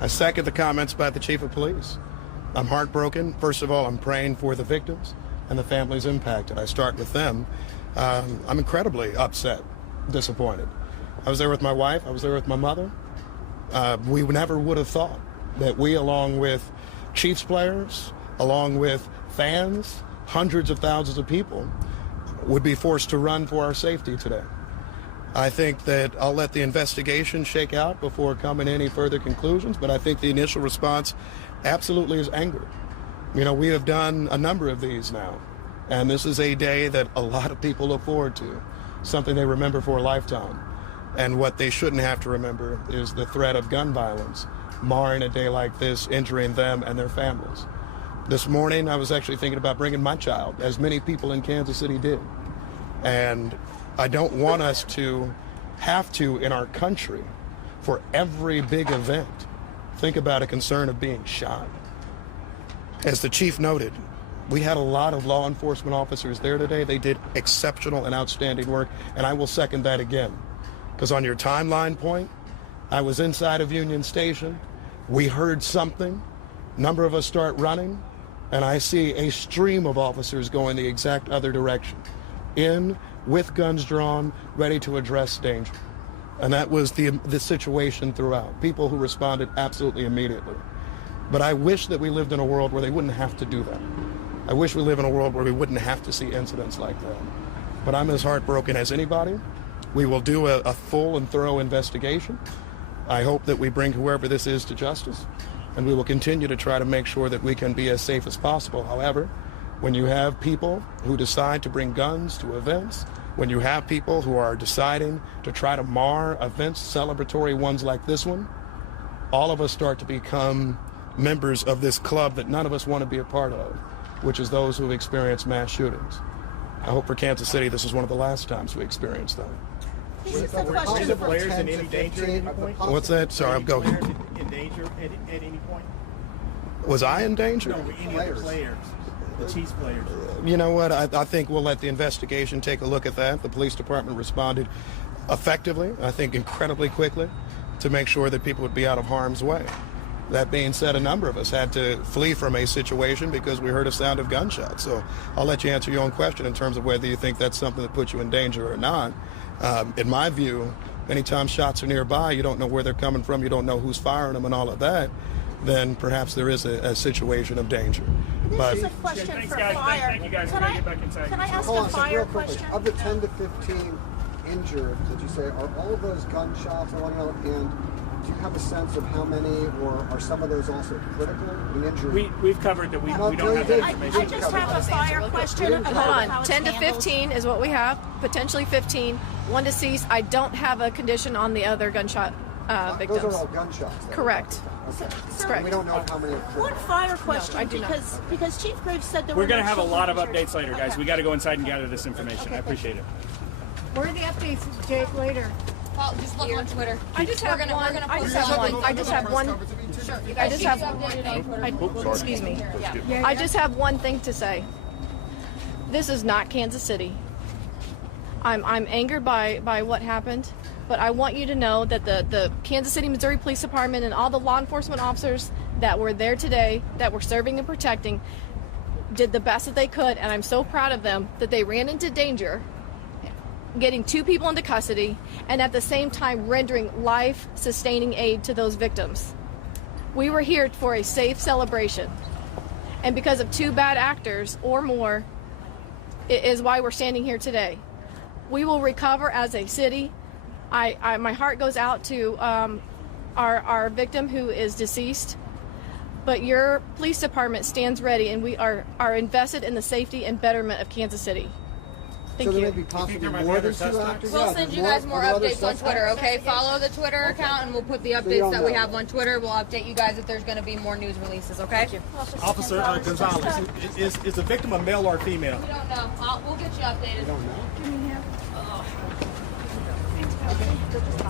I second the comments by the chief of police. I'm heartbroken. First of all, I'm praying for the victims and the families impacted. I start with them. I'm incredibly upset, disappointed. I was there with my wife. I was there with my mother. We never would have thought that we, along with Chiefs players, along with fans, hundreds of thousands of people, would be forced to run for our safety today. I think that I'll let the investigation shake out before coming to any further conclusions, but I think the initial response absolutely is anger. You know, we have done a number of these now, and this is a day that a lot of people look forward to, something they remember for a lifetime. And what they shouldn't have to remember is the threat of gun violence, marring a day like this, injuring them and their families. This morning, I was actually thinking about bringing my child, as many people in Kansas City did. And I don't want us to have to, in our country, for every big event, think about a concern of being shot. As the chief noted, we had a lot of law enforcement officers there today. They did exceptional and outstanding work, and I will second that again. Because on your timeline point, I was inside of Union Station. We heard something. A number of us start running, and I see a stream of officers going the exact other direction, in with guns drawn, ready to address danger. And that was the situation throughout. People who responded absolutely immediately. But I wish that we lived in a world where they wouldn't have to do that. I wish we live in a world where we wouldn't have to see incidents like that. But I'm as heartbroken as anybody. We will do a full and thorough investigation. I hope that we bring whoever this is to justice, and we will continue to try to make sure that we can be as safe as possible. However, when you have people who decide to bring guns to events, when you have people who are deciding to try to mar events, celebratory ones like this one, all of us start to become members of this club that none of us want to be a part of, which is those who have experienced mass shootings. I hope for Kansas City this is one of the last times we experience that. Were the players in any danger at any point? What's that? Sorry, I'm going. In danger at any point? Was I in danger? No, were any of the players, the Chiefs players? You know what? I think we'll let the investigation take a look at that. The police department responded effectively, I think incredibly quickly, to make sure that people would be out of harm's way. That being said, a number of us had to flee from a situation because we heard a sound of gunshots. So I'll let you answer your own question in terms of whether you think that's something that puts you in danger or not. In my view, anytime shots are nearby, you don't know where they're coming from, you don't know who's firing them and all of that, then perhaps there is a situation of danger. This is a question for fire. Thank you guys. Can I ask a fire question? Of the 10 to 15 injured, did you say, are all of those gunshots or whatnot, and do you have a sense of how many, or are some of those also critical? The injury? We've covered that. We don't have that information. I just have a fire question about how it's 10 to handled. 15 is what we have, potentially 15. One deceased. I don't have a condition on the other gunshot victims. Those are all gunshots. Though. Correct. So Correct. We don't know how many are critical. one fire question, I do not. because Chief Graves said there We're were going to no have a children lot of injured. updates later, guys. Okay. We got to go inside and gather this information. I appreciate it. Where are the updates, Jake, later? Well, just look on Twitter. I just have one. I just have one. I just have one. I just have. Excuse me. I just have one thing to say. This is not Kansas City. I'm angered by what happened, but I want you to know that the Kansas City, Missouri Police Department and all the law enforcement officers that were there today, that were serving and protecting, did the best that they could, and I'm so proud of them that they ran into danger, getting 2 people into custody, and at the same time rendering life-sustaining aid to those victims. We were here for a safe celebration, and because of 2 bad actors or more, it is why we're standing here today. We will recover as a city. My heart goes out to our victim who is deceased, but your police department stands ready, and we are invested in the safety and betterment of Kansas City. Thank so there you. may be possibly more than 2 actors? We'll send you guys more updates on Twitter, okay? Follow the Twitter account and we'll put the updates that we have on Twitter. We'll update you guys if there's going to be more news releases, okay? Officer Gonzalez, is the victim a male or female? We don't know. We'll get you updated.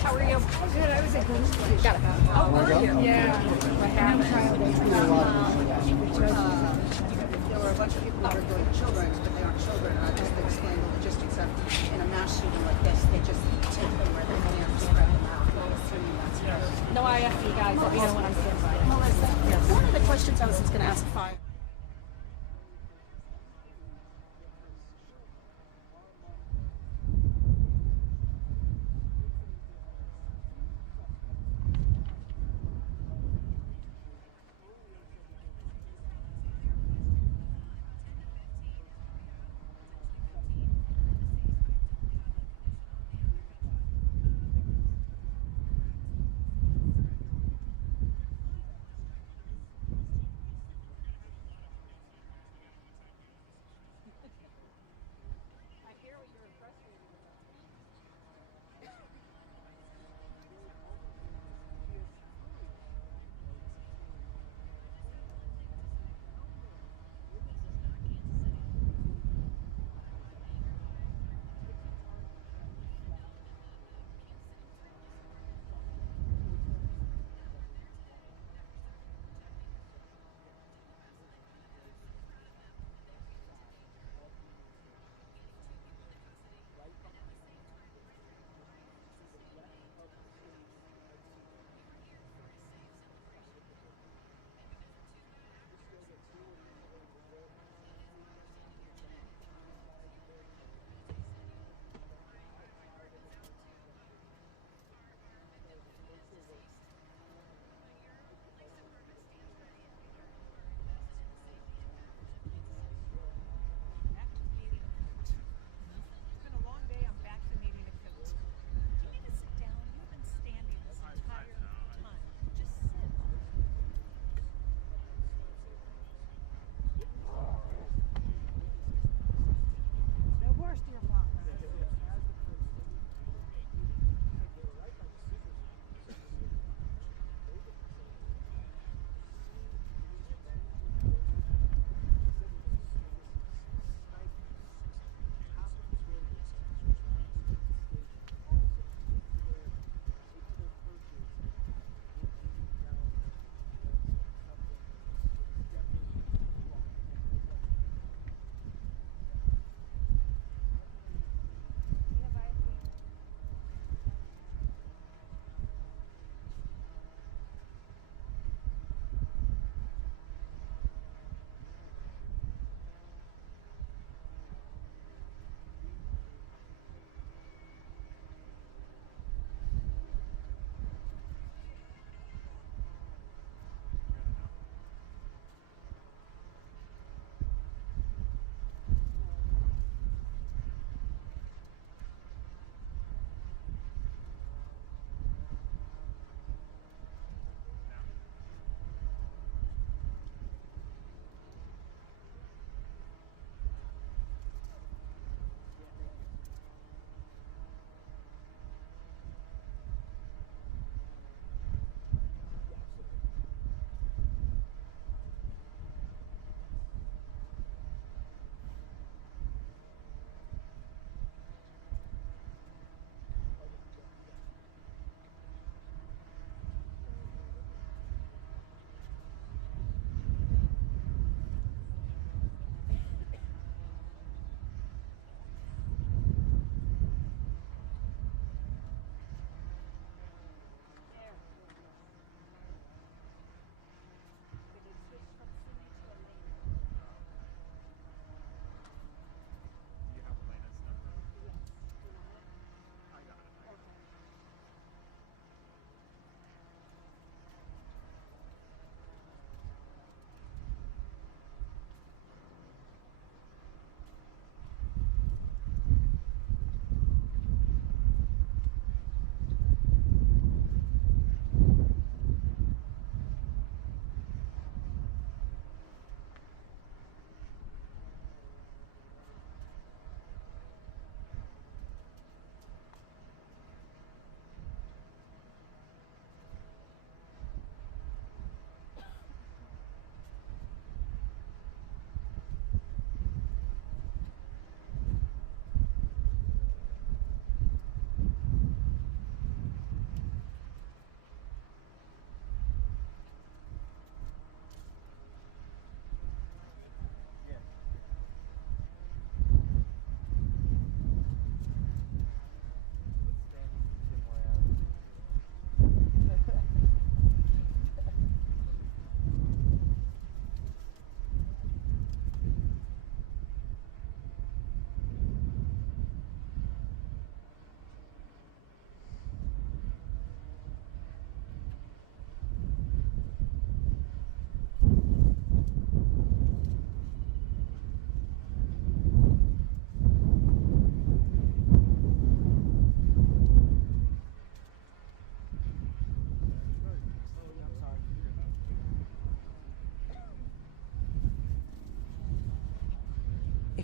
How are you? Good, I was at Golden State. Got it. Oh, were you? Yeah. What happened? There were a bunch of people that were doing children, but they aren't children. I just explain the logistics of in a mass shooting like this, they just take them where they can and spread them out. No, I asked you guys. Let me know when I'm standing by. Melissa, one of the questions I was just going to ask fire.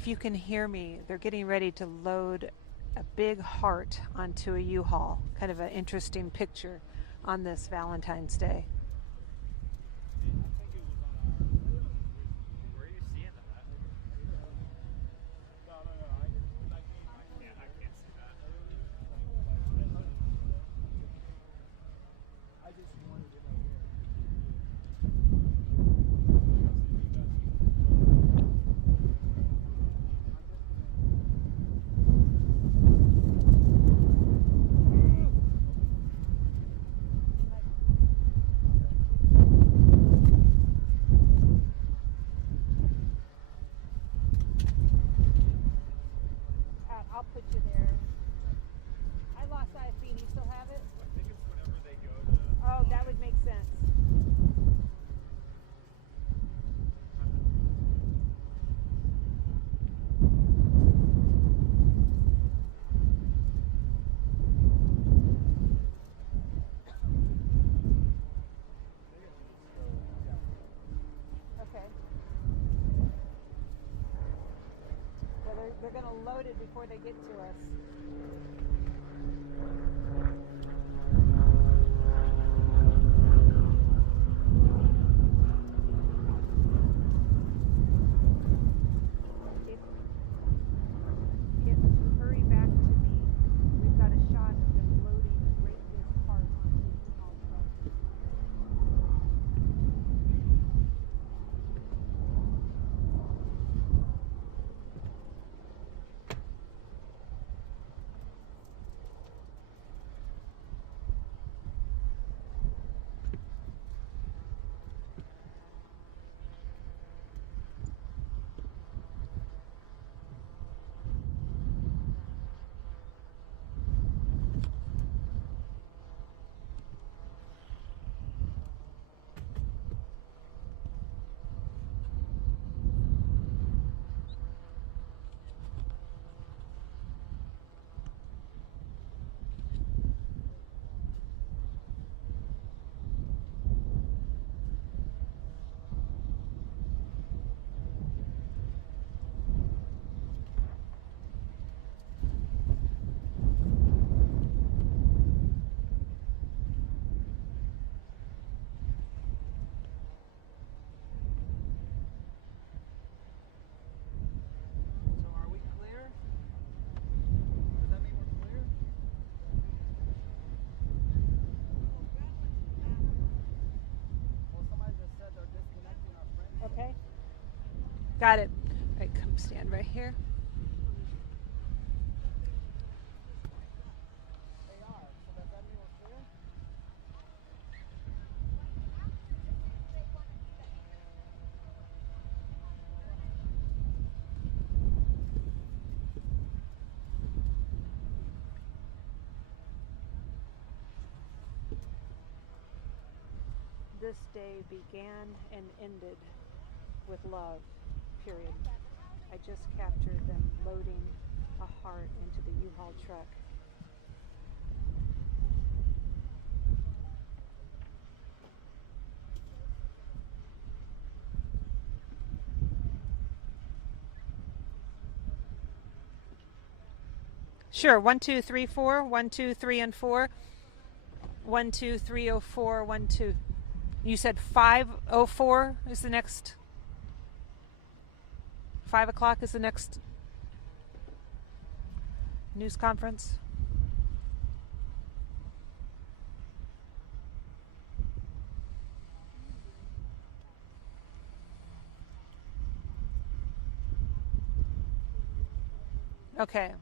if you can hear me, they're getting ready to load a big heart onto a U-Haul. Kind of an interesting picture on this Valentine's Day. I'll put you there. I lost IFB. You still have it? I think it's whenever they go to. Oh, that would make sense. Okay. So they're going to load it before they get to us. If you hurry back to me, we've got a shot of them loading a great big heart onto the U-Haul truck. Okay. Got it. All right, come stand right here. This day began and ended with love, period. I just captured them loading a heart into the U-Haul truck. Sure, 1, 2, 3, 4, 1, 2, 3, and 4. 1, 2, 3, 0, 4, 1, 2. You said 5:04 is the next. 5 o'clock is the next news conference. Okay.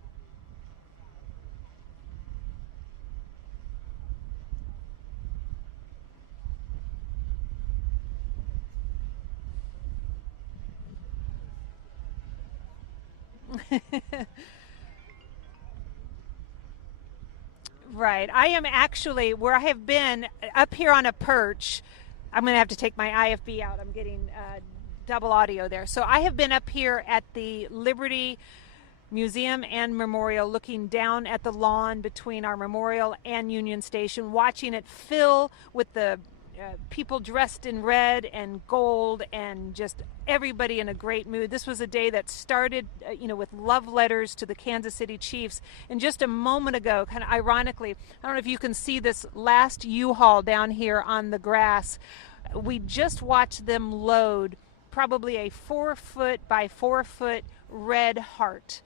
Right. I am actually where I have been up here on a perch. I'm going to have to take my IFB out. I'm getting double audio there. So I have been up here at the Liberty Museum and Memorial, looking down at the lawn between our memorial and Union Station, watching it fill with the people dressed in red and gold, and just everybody in a great mood. This was a day that started, with love letters to the Kansas City Chiefs. And just a moment ago, kind of ironically, I don't know if you can see this last U-Haul down here on the grass. We just watched them load probably a 4-foot by 4-foot red heart.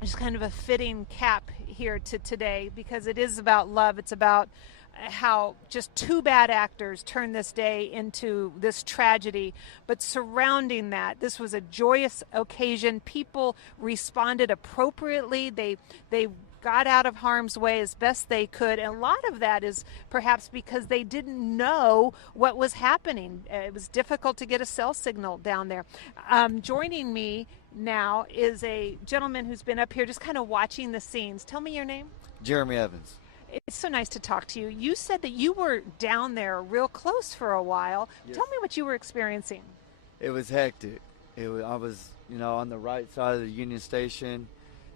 Just kind of a fitting cap here to today, because it is about love. It's about how just two bad actors turned this day into this tragedy, but surrounding that, this was a joyous occasion. People responded appropriately. They got out of harm's way as best they could, and a lot of that is perhaps because they didn't know what was happening. It was difficult to get a cell signal down there. Joining me now is a gentleman who's been up here just kind of watching the scenes. Tell me your name. Jeremy Evans. It's so nice to talk to you. You said that you were down there real close for a while. Yes. Tell me what you were experiencing. It was hectic. I was, on the right side of the Union Station,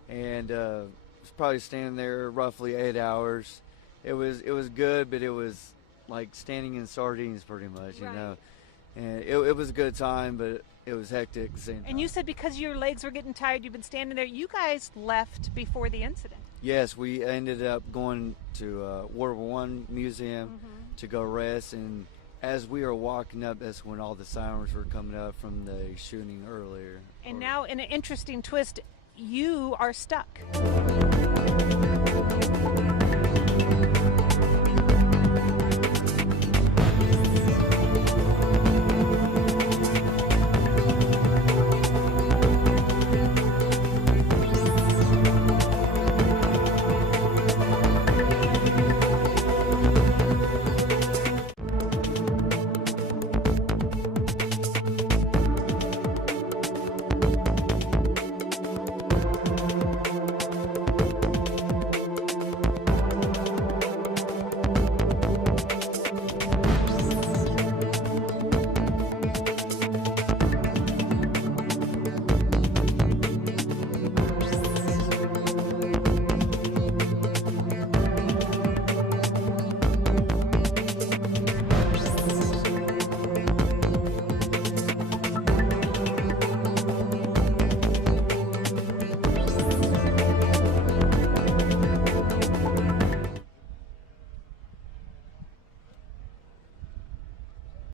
and was probably standing there roughly 8 hours. It was good, but it was like standing in sardines pretty much, Right. And it was a good time, but it was hectic at the same time. And you said because your legs were getting tired, you've been standing there. You guys left before the incident. Yes, we ended up going to World War I Museum to go rest, and as we were walking up, that's when all the sirens were coming up from the shooting earlier. And now, in an interesting twist, you are stuck.